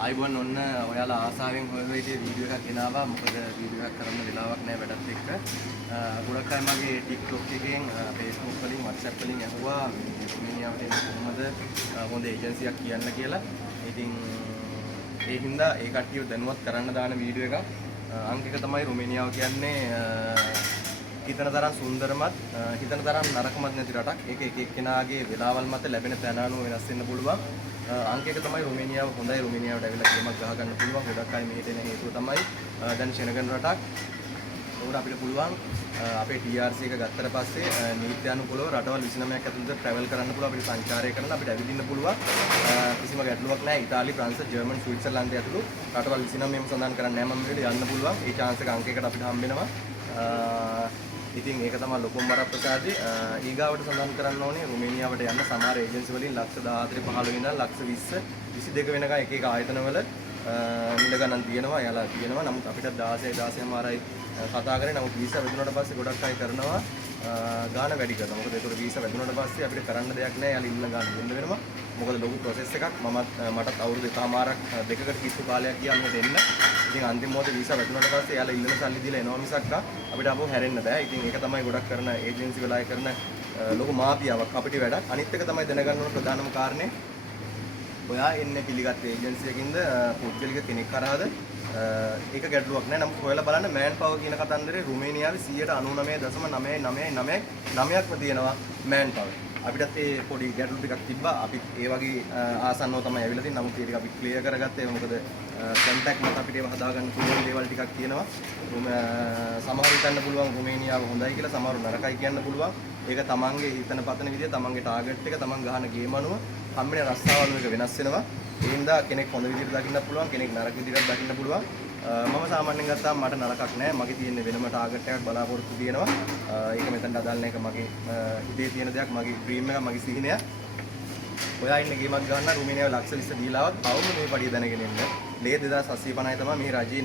ආයිබෝන් ඔන්න ඔයාලා ආසාවෙන් හොයන විදිහේ වීඩියෝ එකක් ගෙනාවා. මොකද වීඩියෝ එකක් කරන්න වෙලාවක් නැහැ වැඩත් එක්ක. ගොඩක් අය මගේ TikTok එකෙන් Facebook වලින් WhatsApp වලින් ඇහුවා මේ රුමේනියාවට එන්න කොහොමද හොඳ ඒජන්සියක් කියන්න කියලා. ඉතින් ඒ හින්දා ඒ කට්ටියව දැනුවත් කරන්න දාන වීඩියෝ එකක්. අංක එක තමයි රුමේනියාව කියන්නේ හිතන තරම් සුන්දරමත් හිතන තරම් නරකමත් නැති රටක්. ඒක එක එක්කෙනාගේ වෙලාවල් මත ලැබෙන තැන අනුව වෙනස් වෙන්න පුළුවන්. අංක එක තමයි රුමේනියාව හොඳයි. රුමේනියාවට ඇවිල්ලා ගේමක් ගහ ගන්න පුළුවන්. ගොඩක් අය මෙහෙට එන හේතුව තමයි දැන් ශෙනගන රටක්. ඒකට අපිට පුළුවන් අපේ TRC එක ගත්තට පස්සේ නීත්‍යානුකූලව රටවල් 29ක් ඇතුළත ට්‍රැවල් කරන්න පුළුවන්. අපිට සංචාරය කරන්න අපිට ඇවිදින්න පුළුවන්. කිසිම ගැටලුවක් නැහැ. ඉතාලි, ප්‍රංශ, ජර්මන්, ස්විට්සර්ලන්තය ඇතුළු රටවල් 29ම සඳහන් කරන්නේ නැහැ මම මේකට යන්න පුළුවන්. ඒ chance එක අංක එකට අපිට හම්බ වෙනවා. ඉතින් ඒක තමයි ලොකුම වරප්‍රසාදේ. ඊගාවට සඳහන් කරන්න ඕනේ රුමේනියාවට යන්න සමහර ඒජන්සි වලින් ලක්ෂ 14 15 ඉඳන් ලක්ෂ 20 22 වෙනකන් එක එක ආයතනවල මිල ගණන් තියෙනවා. එයාලා තියෙනවා. නමුත් අපිට 16 මාරයි කතා කරේ. නමුත් වීසා වැදුනට පස්සේ ගොඩක් අය කරනවා ගාණ වැඩි කරනවා. මොකද ඒතකොට වීසා වැදුනට පස්සේ අපිට කරන්න දෙයක් නැහැ. එයාලා ඉන්න ගාණ දෙන්න වෙනවා. මොකද ලොකු ප්‍රොසෙස් එකක්. මටත් අවුරුදු එකමාරක් දෙකකට කිසිදු කාලයක් ගියා මෙහෙට එන්න. ඉතින් අන්තිම මොහොතේ වීසා වැදුනට පස්සේ එයාලා ඉල්ලන සල්ලි දීලා එනවා මිසක් අපිට ආපහු හැරෙන්න බෑ. ඉතින් ඒක තමයි ගොඩක් කරන ඒජන්සි වල අය කරන ලොකු මාපියාවක් අපිට වැඩක්. අනිත් එක තමයි දැනගන්න ඕන ප්‍රධානම කාරණේ ඔයා එන්නේ පිළිගත් ඒජන්සි එකකින්ද පුද්ගලික කෙනෙක් කරාද ඒක ගැටලුවක් නෑ. නමුත් ඔයාලා බලන්න මෑන් පවර් කියන කතන්දරේ රුමේනියාවේ 99.999%ක්ම තියෙනවා මෑන් පවර්. අපිටත් ඒ පොඩි ගැටලු ටිකක් තිබ්බා. අපිත් ඒ වගේ ආසන්නව තමයි ඇවිල්ලා තියෙන්නේ. නමුත් ඒ ටික අපි ක්ලියර් කරගත්තා. ඒක මොකද කොන්ටැක්ට් මත අපිට ඒව හදාගන්න පුළුවන් දේවල් ටිකක් තියෙනවා. සමහර හිතන්න පුළුවන් රුමේනියාව හොඳයි කියලා, සමහර නරකයි කියන්න පුළුවන්. ඒක තමන්ගේ හිතන පතන විදිය, තමන්ගේ ටාගට් එක, තමන් ගහන ගේම අනුව හම්බෙන රස්සාවල් එක වෙනස් වෙනවා. ඒ හින්දා කෙනෙක් හොඳ විදියට දකින්න පුළුවන්, කෙනෙක් නරක විදියට දකින්න පුළුවන්. මම සාමාන්‍යයෙන් ගත්තාම මට නරකක් නෑ. මගේ තියෙන්නේ වෙනම ටාගට් එකක් බලාපොරොත්තු තියෙනවා. ඒක මෙතනට අදාළ නැහැ. ඒක මගේ හිතේ තියෙන දෙයක්, මගේ ඩ්‍රීම් එකක්, මගේ සිහිනයක්. ඔයා ඉන්න ගේමක් ගන්න රුමේනියාවේ ලක්ෂ 20 දීලාවත් අවුම මේ පඩිය දැනගෙන ඉන්න. ලේ 2750යි තමයි මේ රජයේ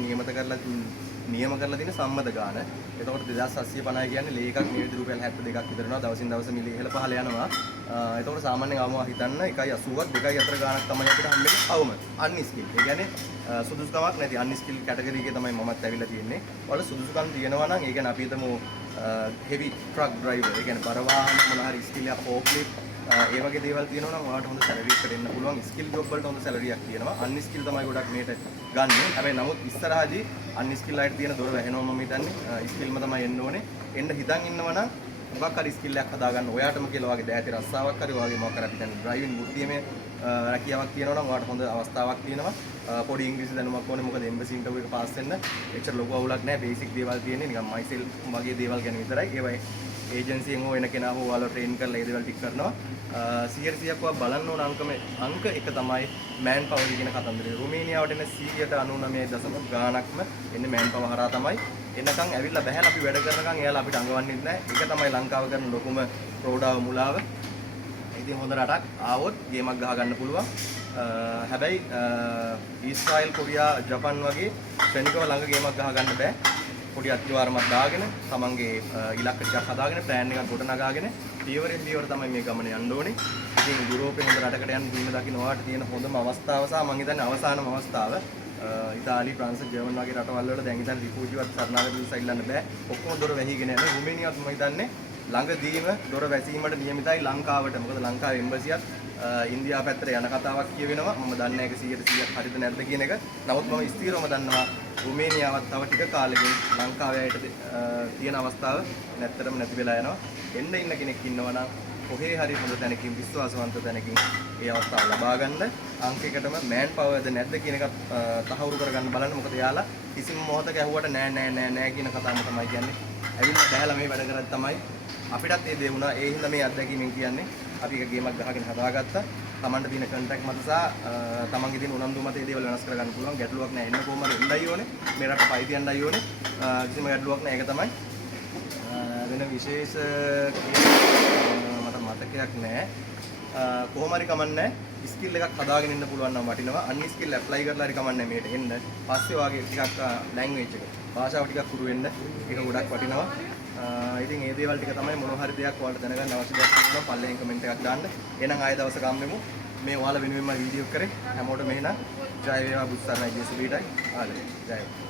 නියම කරලා තියෙන සම්මත ගාන. එතකොට 2750 කියන්නේ ලේ එකක් නියමිත රුපියල් 72ක් විතර වෙනවා. දවසින් දවස මිල ඉහළ පහළ යනවා. එතකොට සාමාන්‍යයෙන් අවම හිතන්න 1.80ක් 2.4 ගානක් තමයි අපිට හම්බෙන්නේ අවම. අන්ස්කිල්. ඒ කියන්නේ සුදුසුකමක් නැති අන්ස්කිල් කැටගරි එකේ තමයි මමත් ඇවිල්ලා තියෙන්නේ. ඔයාලා සුදුසුකම් තියෙනවා නම් ඒ කියන්නේ අපි හිතමු heavy truck driver. ඒ කියන්නේ බර වාහන මොන හරි ස්කිල් එක forklift ඒ වගේ දේවල් තියෙනවා නම් ඔයාලට හොඳ සැලරි එකකට එන්න පුළුවන්. ස්කිල් ජොබ් වලට හොඳ සැලරි එකක් තියෙනවා. අන්ස්කිල් තමයි ගොඩක් මේට ගන්න. හැබැයි නමුත් ඉස්සරහදී අන්ස්කිල් අයට තියෙන දොර වැහෙනවා මම හිතන්නේ. ස්කිල්ම තමයි එන්න ඕනේ. එන්න හිතන් ඉන්නවා නම් මොකක් හරි ස්කිල් එකක් හදාගන්න ඔයාටම කියලා වගේ දැහැටි රස්සාවක් හරි වගේ මොකක් හරි අපිට ඩ්‍රයිවිං වෘත්තියේ රැකියාවක් තියෙනවා නම් ඔයාට හොඳ අවස්ථාවක් තියෙනවා. පොඩි ඉංග්‍රීසි දැනුමක් ඕනේ. මොකද එම්බසි ඉන්ටර්විව් එක පාස් වෙන්න එච්චර ලොකු අවුලක් නැහැ. බේසික් දේවල් තියෙන්නේ. නිකන් මයිසෙල් වගේ දේවල් ගැන විතරයි. ඒවයි ඒජන්සියෙන් හෝ වෙන කෙනා හෝ ඔයාලා ට්‍රේන් කරලා ඒ දේවල් ටික කරනවා. 100%ක් ඔයා බලන්න ඕන අංක එක තමයි මෑන් පවර් කියන කතන්දරේ. රුමේනියාවට එන 99% ගාණක්ම එන්නේ මෑන් පවර් හරහා තමයි. එනකන් ඇවිල්ලා බහැලා අපි වැඩ කරනකන් එයාලා අපිට අඟවන්නේ නැහැ. ඒක තමයි ලංකාව කරන ලොකුම ප්‍රෝඩාව මුලාව. ඉතින් හොඳ රටක් ආවොත් ගේමක් ගහ ගන්න පුළුවන්. හැබැයි ඊශ්‍රායල්, කොරියා, ජපන් වගේ ශ්‍රේණිකව ළඟ ගේමක් ගහ ගන්න බෑ. පොඩි අත්විවරමක් දාගෙන තමන්ගේ ඉලක්ක ටිකක් හදාගෙන ප්ලෑන් එකක් ගොඩනගාගෙන පියවරෙන් පියවර තමයි මේ ගමන යන්න ඕනේ. ඉතින් යුරෝපේ හොඳ රටකට යන්න දින දකින්න ඔයාලට තියෙන හොඳම අවස්ථාව සහ මම හිතන්නේ අවසානම අවස්ථාව ඉතාලි, ප්‍රංශ, ජර්මන් වගේ රටවල් වල දැන් ඉතින් රිෆියුජිවත් සරණාගත වීසා ඉල්ලන්න බෑ. ඔක්කොම දොර වැහිගෙන යනවා. රුමේනියාවත් මම හිතන්නේ ළඟදීම දොර වැසීමට නියමිතයි ලංකාවට. මොකද ලංකාවේ එම්බසියත් ඉන්දියාව පැත්තට යන කතාවක් කියවෙනවා. මම දන්නේ ඒක 100%ක් හරිද නැද්ද කියන එක. නමුත් මම ස්ථිරවම දන්නවා රුමේනියාවත් තව ටික කාලෙකින් ලංකාවේ අයට තියෙන අවස්ථාව නැත්තරම නැති වෙලා යනවා. එන්න ඉන්න කෙනෙක් ඉන්නවා නම් කොහේ හරි හොඳ තැනකින්, විශ්වාසවන්ත තැනකින් ඒ අවස්ථාව ලබා ගන්න. අංක එකටම මෑන් පවර්ද නැද්ද කියන එක තහවුරු කරගන්න බලන්න. මොකද යාලා කිසිම මොහොතක ඇහුවට නෑ කියන කතාවම තමයි කියන්නේ. ඇවිල්ලා බහැලා මේ වැඩ කරත් තමයි අපිටත් ඒ දේ වුණා. ඒ හින්දා මේ අත්දැකීමෙන් කියන්නේ අපි එක ගේමක් ගහගෙන හදාගත්තා. තමන්ට තියෙන කන්ටැක්ට් මත සහ තමන්ගේ තියෙන උනන්දු මත ඒ දේවල් වෙනස් කරගන්න පුළුවන්. ගැටලුවක් නැහැ. එන්න කොහොමද එන්නයි ඕනේ. මේ රට පයි තියන්නයි ඕනේ. කිසිම ගැටලුවක් නැහැ. ඒක තමයි. වෙන විශේෂ මට මතකයක් නැහැ. කොහොම හරි කමන්නේ ස්කිල් එකක් හදාගෙන ඉන්න පුළුවන් නම් වටිනවා. අන් ස්කිල් ඇප්ලයි කරලා හරි කමන්නේ මේකට එන්න. පස්සේ වාගේ ටිකක් ලැන්ග්වේජ් එක භාෂාව ටිකක් පුරු වෙන්න. ඒක ගොඩක් වටිනවා. ඉතින් මේ දේවල් ටික තමයි මොන හරි දෙයක් ඔයාලට දැනගන්න අවශ්‍ය දෙයක් තියෙනවා. පල්ලෙන් කමෙන්ට් එකක් දාන්න. එහෙනම් ආයෙ දවසක හම්බෙමු. මේ ඔයාලා වෙනුවෙන්ම වීඩියෝ කරේ. හැමෝටම එහෙනම් ජය වේවා බුස්සරණයි ජේසුබීටයි ආදරේ. ජය වේවා.